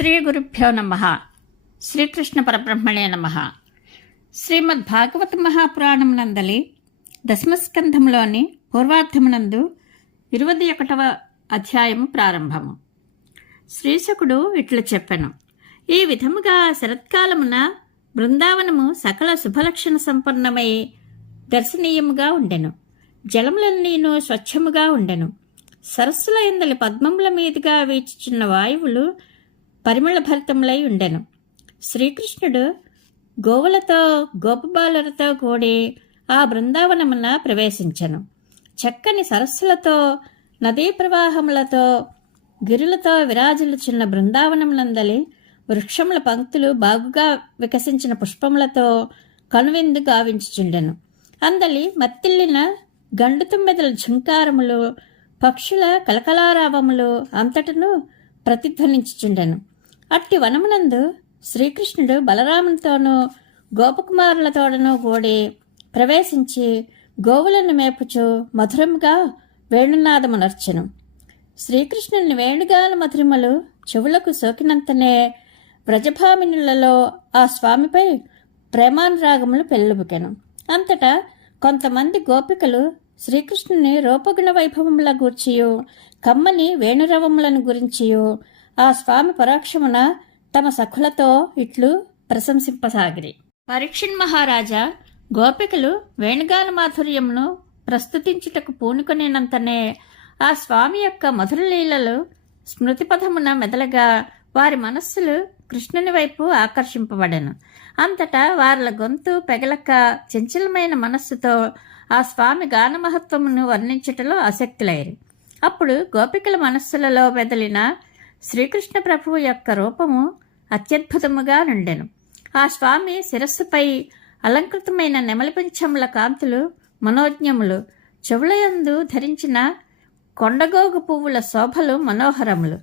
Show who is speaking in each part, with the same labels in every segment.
Speaker 1: శ్రీ గురుభ్యో నమ. శ్రీకృష్ణ పరబ్రహ్మణే నమ. శ్రీమద్ భాగవత మహాపురాణం నందలి దశమస్కంధంలోని పూర్వార్థమునందు ఇరవై ఒకటవ అధ్యాయము ప్రారంభము. శ్రీశకుడు ఇట్లు చెప్పెను. ఈ విధముగా శరత్కాలమున బృందావనము సకల శుభలక్షణ సంపన్నమై దర్శనీయముగా ఉండెను. జలములన్నీను స్వచ్ఛముగా ఉండెను. సరస్సుల ఎందలి పద్మముల మీదుగా వీచుచున్న వాయువులు పరిమళ భరితములై ఉండెను శ్రీకృష్ణుడు గోవులతో గోపబాలులతో కూడి ఆ బృందావనమున ప్రవేశించను. చక్కని సరస్సులతో నదీ ప్రవాహములతో గిరులతో విరాజిల్లుచున్న బృందావనములందలి వృక్షముల పంక్తులు బాగుగా వికసించిన పుష్పములతో కనువిందు గావించుచుండెను. అందలి మత్తిల్లిన గండు తుమ్మెదల ఝుంకారములు పక్షుల కలకలారావములు అంతటను ప్రతిధ్వనించుచుండెను. అట్టి వనమునందు శ్రీకృష్ణుడు బలరామునితోనూ గోపకుమారులతోడనూ కూడి ప్రవేశించి గోవులను మేపుచు మధురముగా వేణునాదమునర్చను. శ్రీకృష్ణుని వేణుగాల మధురిమలు చెవులకు సోకినంతనే వ్రజభామినులలో ఆ స్వామిపై ప్రేమానురాగములు పెళ్ళుబుకెను అంతటా కొంతమంది గోపికలు శ్రీకృష్ణుని రూపగుణ వైభవముల గూర్చియు కమ్మని వేణురవములను గురించియు ఆ స్వామి పరోక్షమున తమ సఖులతో ఇట్లు ప్రశంసింపసాగిరి. పరీక్షణ్ మహారాజా గోపికలు వేణుగాల మాధుర్యమును ప్రస్తుతించుటకు పూనుకునేనంతనే ఆ స్వామి యొక్క మధుర లీలలు స్మృతిపథమున మెదలగా వారి మనస్సులు కృష్ణుని వైపు ఆకర్షింపబడెను. అంతటా వారిల గొంతు పెగలక చంచలమైన మనస్సుతో ఆ స్వామి గానమహత్వమును వర్ణించుటలో ఆసక్తులైరి. అప్పుడు గోపికల మనస్సులలో మెదలిన శ్రీకృష్ణ ప్రభువు యొక్క రూపము అత్యద్భుతముగా నుండెను. ఆ స్వామి శిరస్సుపై అలంకృతమైన నెమలిపించముల కాంతులు మనోజ్ఞములు చెవులయందు ధరించిన కొండగోగు పువ్వుల శోభలు మనోహరములు.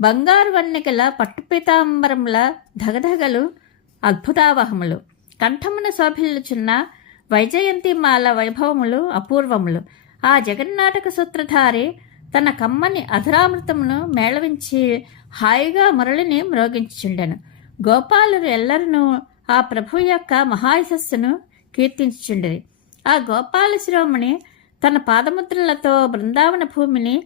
Speaker 1: బంగారు వన్నికల పట్టుపీతాంబరముల ధగధగలు అద్భుతావహములు. కంఠమున శోభిల్లుచున్న వైజయంతిమాల వైభవములు అపూర్వములు. ఆ జగన్నాటక సూత్రధారి తన కమ్మని అధరామృతమును మేళవించి హాయిగా మురళిని మ్రోగించుచుండెను. గోపాలురు ఎల్లరూ ఆ ప్రభు యొక్క మహాయశస్సును కీర్తించుచుండేది ఆ గోపాల శిరోమణి తన పాదముద్రలతో బృందావన భూమిని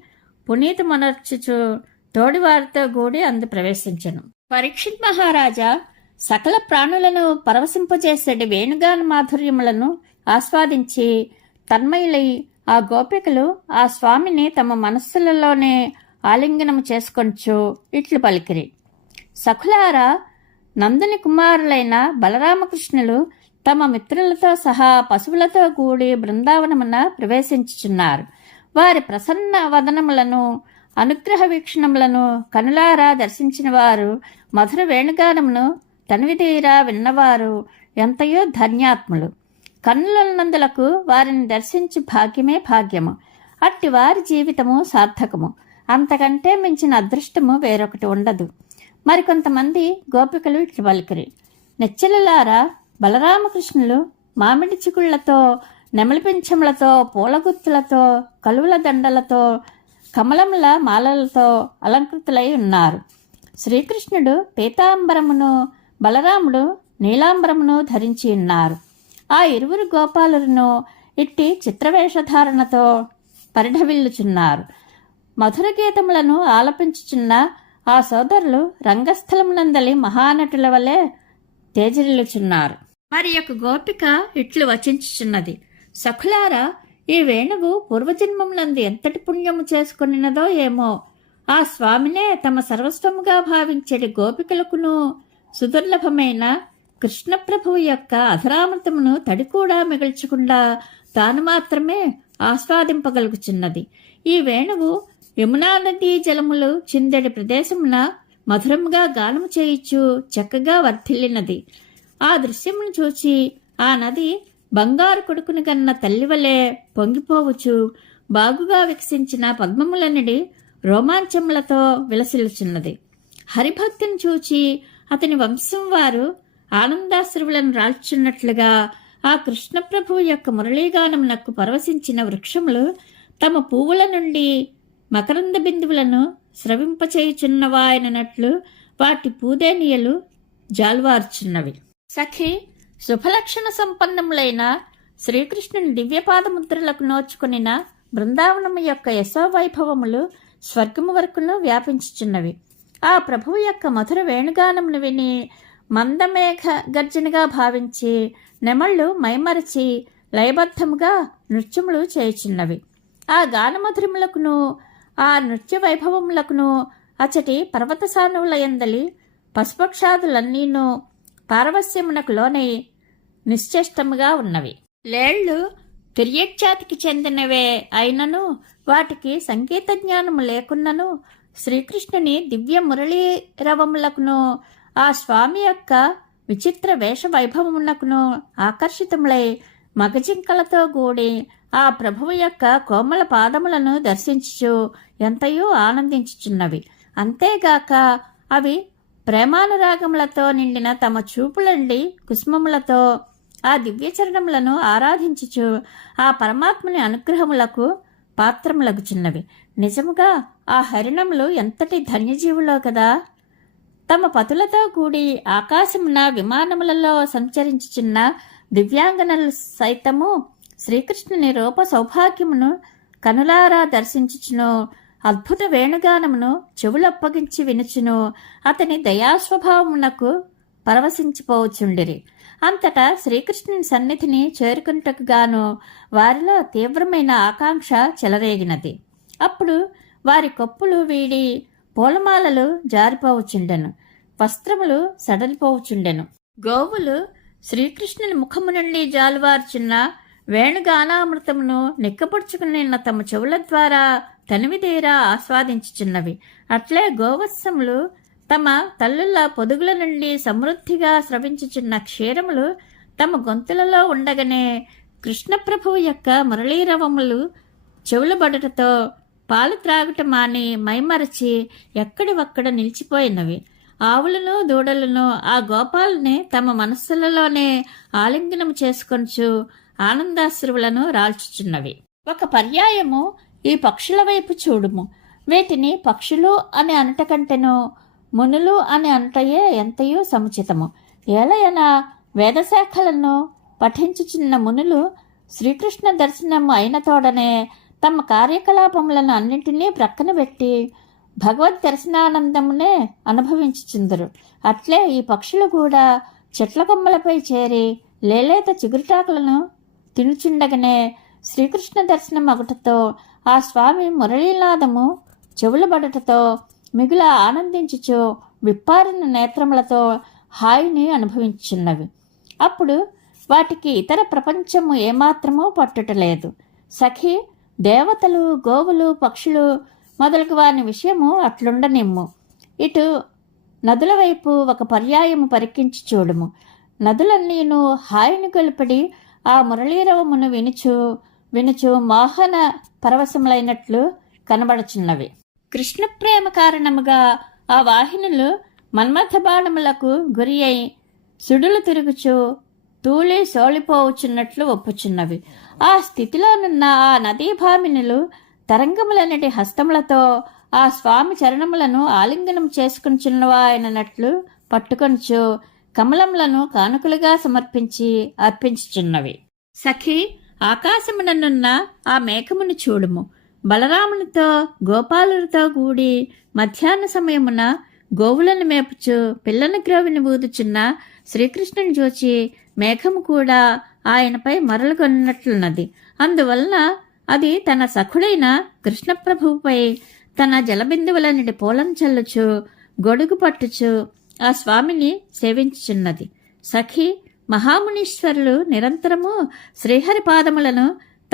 Speaker 1: పునీతమనర్చుచు తోడివారితో గూడి అందు ప్రవేశించను. పరీక్షిత్ మహారాజా సకల ప్రాణులను పరవశింపజేసేటి వేణుగాన మాధుర్యములను ఆస్వాదించి తన్మయులై ఆ గోపికలు ఆ స్వామిని తమ మనస్సులలోనే ఆలింగనము చేసుకొంచు ఇట్లు పలికిరి. సఖులారా నందుని కుమారులైన బలరామకృష్ణులు తమ మిత్రులతో సహా పశువులతో కూడి బృందావనమున ప్రవేశించుచున్నారు. వారి ప్రసన్న వదనములను అనుగ్రహ వీక్షణములను కనులారా దర్శించిన వారు మధుర వేణుగానమును తనివితీరా విన్నవారు ఎంతయో ధన్యాత్ములు. కన్నులన్నందులకు వారిని దర్శించి భాగ్యమే భాగ్యము. అట్టి వారి జీవితము సార్థకము. అంతకంటే మించిన అదృష్టము వేరొకటి ఉండదు. మరికొంతమంది గోపికలు ఇట్లు పలికిరి నెచ్చలలారా బలరామకృష్ణులు మామిడి చిగుళ్ళతో నెమలిపించములతో పూలగుత్తులతో కలువుల దండలతో కమలముల మాలలతో అలంకృతులై ఉన్నారు. శ్రీకృష్ణుడు పీతాంబరమును బలరాముడు నీలాంబరమును ధరించి ఉన్నారు. ఆ ఇరువురు గోపాలులను ఇట్టి చిత్రవేషధారణతో పరిఢవిల్లుచున్నారు. మధుర గీతములను ఆలపించుచున్న ఆ సోదరులు రంగస్థలమునందలి మహానటుల వలె తేజరిల్లుచున్నారు. మరి యొక్క గోపిక ఇట్లు వచించుచున్నది. సఖులారా ఈ వేణువు పూర్వజన్మములందు ఎంతటి పుణ్యము చేసుకునినదో ఏమో. ఆ స్వామినే తమ సర్వస్వముగా భావించేటి గోపికలకును సుదుర్లభమైన కృష్ణప్రభువు యొక్క అధరామృతమును తడి కూడా మిగల్చకుండా తాను మాత్రమే ఆస్వాదింపగలుగుచున్నది. ఈ వేణువు యమునా నదీ జలములు చిందడి ప్రదేశమున మధురముగా గానము చేయిచు చక్కగా వర్ధిల్లినది. ఆ దృశ్యమును చూచి ఆ నది బంగారు కొడుకుని కన్న తల్లివలే పొంగిపోవచ్చు బాగుగా వికసించిన పద్మములనిడి రోమాంచములతో విలసిల్లుచున్నది. హరిభక్తిని చూచి అతని వంశం వారు ఆనందాశ్రువులను రాల్చున్నట్లుగా ఆ కృష్ణప్రభువు యొక్క మురళీగానమునకు పరవశించిన వృక్షములు తమ పువ్వుల నుండి మకరంద బిందువులను స్రవింపచేయుచున్నవాయనట్లు వాటి పూదేనియలు జాల్వార్చున్నవి. సఖి శుభలక్షణ సంపన్నములైన శ్రీకృష్ణుని దివ్యపాదముద్రలకు నోచుకునిన బృందావనము యొక్క యశోవైభవములు స్వర్గము వరకును వ్యాపించుచున్నవి. ఆ ప్రభువు యొక్క మధుర వేణుగానమును విని మందమేఘ గర్జనగా భావించి నెమళ్ళు మైమరచి లయబద్ధముగా నృత్యములు చేయుచున్నవి. ఆ గానమధురములకును ఆ నృత్య వైభవములకును అచటి పర్వతసానువులయందలి పశుపక్షాదులన్నీను పారవస్యమునకు లోనై నిశ్చేష్టముగా ఉన్నవి. లేళ్ళు తిర్యక్షాతికి చెందినవే అయినను వాటికి సంగీత జ్ఞానము లేకున్నను శ్రీకృష్ణుని దివ్య మురళీరవములకును ఆ స్వామి యొక్క విచిత్ర వేష వైభవమునకును ఆకర్షితములై మగజింకలతో కూడి ఆ ప్రభువు యొక్క కోమల పాదములను దర్శించుచు ఎంతయో ఆనందించుచున్నవి. అంతేగాక అవి ప్రేమానురాగములతో నిండిన తమ చూపులండి కుసుమములతో ఆ దివ్యచరణములను ఆరాధించుచు ఆ పరమాత్మని అనుగ్రహములకు పాత్రములగుచున్నవి. నిజముగా ఆ హరిణములు ఎంతటి ధన్యజీవులో కదా! తమ పతులతో కూడి ఆకాశమున విమానములలో సంచరించుచున్న దివ్యాంగనలు సైతము శ్రీకృష్ణుని రూప సౌభాగ్యమును కనులారా దర్శించుచును. అద్భుత వేణుగానమును చెవులప్పగించి వినుచును. అతని దయాస్వభావమునకు పరవశించిపోవచ్చుండిరి అంతటా శ్రీకృష్ణుని సన్నిధిని చేరుకున్నటకు గాను వారిలో తీవ్రమైన ఆకాంక్ష చెలరేగినది. అప్పుడు వారి కొప్పులు వీడి పూలమాలలు జారిపోవచుండెను వస్త్రములు సడలిపోవచుండెను గోవులు శ్రీకృష్ణుని ముఖము నుండి జాలువార్చున్న వేణుగానామృతమును నిక్కపరుచుకునిన్న తమ చెవుల ద్వారా తనివిదేరా ఆస్వాదించుచున్నవి. అట్లే గోవత్సములు తమ తల్లుల పొదుగుల నుండి సమృద్ధిగా స్రవించుచున్న క్షీరములు తమ గొంతులలో ఉండగానే కృష్ణప్రభువు యొక్క మురళీరవములు చెవులబడుటతో పాలు త్రాగుట మాని మైమరచి ఎక్కడివక్కడ నిలిచిపోయినవి. ఆవులను దూడలను ఆ గోపాలని తమ మనస్సులలోనే ఆలింగనం చేసుకొనుచు ఆనందాశ్రువులను రాల్చుచున్నవి. ఒక పర్యాయము ఈ పక్షుల వైపు చూడుము. వీటిని పక్షులు అని అనట కంటెను మునులు అని అంటయే ఎంతయో సముచితము. ఏలయనా వేదశాఖలను పఠించుచున్న మునులు శ్రీకృష్ణ దర్శనం అయిన తోడనే తమ కార్యకలాపములను అన్నింటినీ ప్రక్కన పెట్టి భగవద్ దర్శనానందమునే అనుభవించుచుందరు. అట్లే ఈ పక్షులు కూడా చెట్ల కొమ్మలపై చేరి లేలేత చిగురుటాకులను తినుచుండగనే శ్రీకృష్ణ దర్శనం అగుటతో ఆ స్వామి మురళీనాదము చెవులబడటతో మిగుల ఆనందించుచు విప్పారిన నేత్రములతో హాయిని అనుభవించున్నవి అప్పుడు వాటికి ఇతర ప్రపంచము ఏమాత్రమూ పట్టుటలేదు. సఖి దేవతలు గోవులు పక్షులు మొదలగు వారి విషయము అట్లుండనిమ్ము. ఇటు నదుల వైపు ఒక పర్యాయము పరికించి చూడము. నదులన్నీను హాయిని గొలిపడి ఆ మురళీరవమును వినుచు వినుచు మోహన పరవశములైనట్లు కనబడుచున్నవి. కృష్ణ ప్రేమ కారణముగా ఆ వాహినులు మన్మథ బాణములకు గురి అయి సుడులు తిరుగుచు తూలి సోలిపోవచ్చున్నట్లు ఒప్పుచున్నవి. ఆ స్థితిలోనున్న ఆ నదీభామినులు తరంగములనటి హస్తములతో ఆ స్వామి చరణములను ఆలింగనం చేసుకునిచున్నవాయనట్లు పట్టుకొనుచు కమలములను కానుకలుగా సమర్పించి అర్పించుచున్నవి. సఖి ఆకాశముననున్న ఆ మేఘమును చూడుము. బలరామునితో గోపాలులతో కూడి మధ్యాహ్న సమయమున గోవులను మేపుచు పిల్లని గ్రోవిని ఊదుచున్న శ్రీకృష్ణుని చూచి మేఘము కూడా ఆయనపై మరలుకొన్నట్లున్నది అందువలన అది తన సఖుడైన కృష్ణప్రభువుపై తన జలబిందువులన్నిటి పూలం చల్లుచు గొడుగు పట్టుచు ఆ స్వామిని సేవించుచున్నది. సఖి మహామునీశ్వరులు నిరంతరము శ్రీహరి పాదములను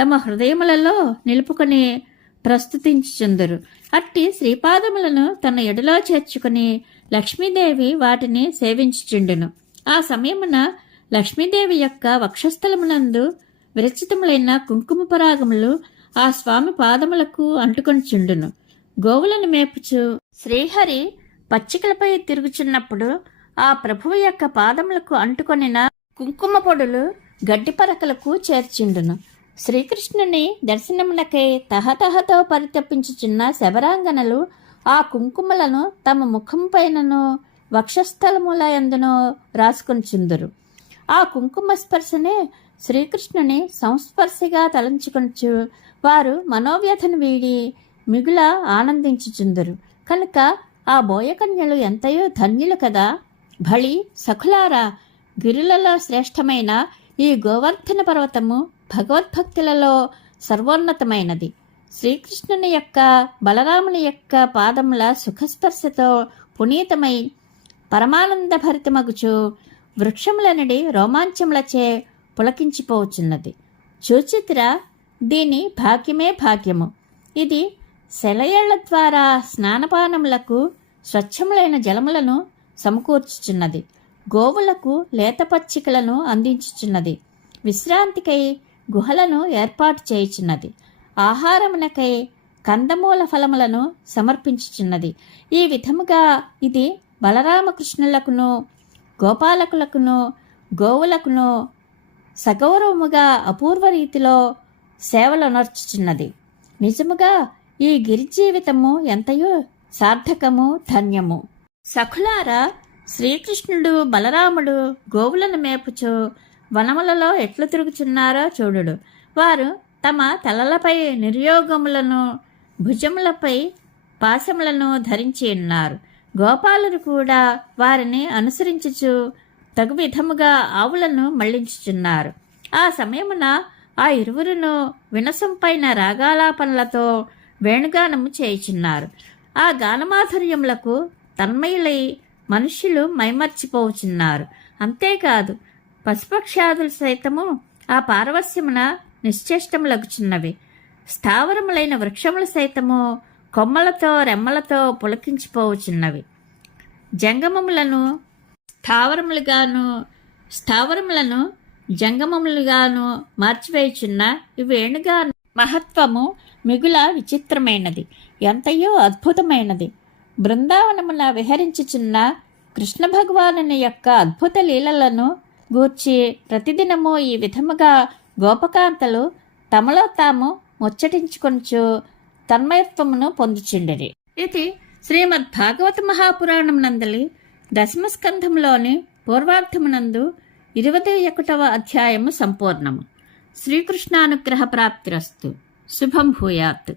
Speaker 1: తమ హృదయములలో నిలుపుకొని ప్రస్తుతించుచుందరు. అట్టి శ్రీపాదములను తన ఎడలో చేర్చుకుని లక్ష్మీదేవి వాటిని సేవించుచుండును. ఆ సమయమున లక్ష్మీదేవి యొక్క వక్షస్థలమునందు విరచితములైన కుంకుమ పరాగములు ఆ స్వామి పాదములకు అంటుకొనిచుండును. గోవులను మేపుచు శ్రీహరి పచ్చికలపై తిరుగుచున్నప్పుడు ఆ ప్రభువు యొక్క పాదములకు అంటుకొనిన కుంకుమ పొడులు గడ్డి పరకలకు చేర్చిండును. శ్రీకృష్ణుని దర్శనమునకై తహతహతో పరితపించుచున్న శబరాంగనలు ఆ కుంకుమలను తమ ముఖం పైనను వక్షస్థలముల ఎందునో రాసుకుని చుందురు ఆ కుంకుమ స్పర్శనే శ్రీకృష్ణుని సంస్పర్శగా తలంచుకొనచ్చు వారు మనోవ్యథను వీడి మిగుల ఆనందించుచుందరు. కనుక ఆ బోయకన్యలు ఎంతయో ధన్యులు కదా. భళి సఖులారా గిరులలో శ్రేష్టమైన ఈ గోవర్ధన పర్వతము భగవద్భక్తులలో సర్వోన్నతమైనది. శ్రీకృష్ణుని యొక్క బలరాముని యొక్క పాదముల సుఖస్పర్శతో పునీతమై పరమానందభరితమగుచు వృక్షములనడి రోమాంచములచే పులకించిపోవచ్చున్నది. చూచిత్ర దీని భాగ్యమే భాగ్యము. ఇది శలయేళ్ళ ద్వారా స్నానపానములకు స్వచ్ఛములైన జలములను సమకూర్చుచున్నది. గోవులకు లేత పచ్చికలను అందించుచున్నది. విశ్రాంతికై గుహలను ఏర్పాటు చేయుచున్నది. ఆహారమునకై కందమూల ఫలములను సమర్పించుచున్నది. ఈ విధముగా ఇది బలరామకృష్ణులకును గోపాలకులకును గోవులకును సగౌరవముగా అపూర్వ రీతిలో సేవలనర్చుచున్నది. నిజముగా ఈ గిరిజీవితము ఎంతయో సార్థకము ధన్యము. సఖులారా శ్రీకృష్ణుడు బలరాముడు గోవులను మేపుచు వనములలో ఎట్లు తిరుగుచున్నారో చూడుడు. వారు తమ తలలపై నిర్యోగములను భుజములపై పాశములను ధరించి ఉన్నారు. గోపాలుడు కూడా వారిని అనుసరించుచు తగు విధముగా ఆవులను మళ్ళించుచున్నారు ఆ సమయమున ఆ ఇరువురును వినసంపైన రాగాలాపనలతో వేణుగానము చేయుచున్నారు. ఆ గానమాధుర్యములకు తన్మయులై మనుష్యులు మైమర్చిపోవుచున్నారు. అంతేకాదు పశుపక్షాదులు సైతము ఆ పారవస్యమున నిశ్చేష్టములగుచున్నవి. స్థావరములైన వృక్షములు సైతము కొమ్మలతో రెమ్మలతో పులకించిపోవుచున్నవి జంగమములను స్థావరములుగాను స్థావరములను జంగమములుగాను మార్చివేయుచున్న ఇవేణుగా మహత్వము మిగుల విచిత్రమైనది ఎంతయో అద్భుతమైనది. బృందావనమున విహరించుచున్న కృష్ణ భగవానుని యొక్క అద్భుత లీలలను గూర్చి ప్రతిదినము ఈ విధముగా గోపకాంతలు తమలో తాము ముచ్చటించుకొనుచు తన్మయత్వమును పొందుచుండిరి. ఇది శ్రీమద్ భాగవత మహాపురాణం నందలి దశమస్కంధంలోని పూర్వార్థమునందు ఇరవై ఒకటవ అధ్యాయము సంపూర్ణము. శ్రీకృష్ణానుగ్రహ ప్రాప్తిరస్తు శుభం భూయాత్.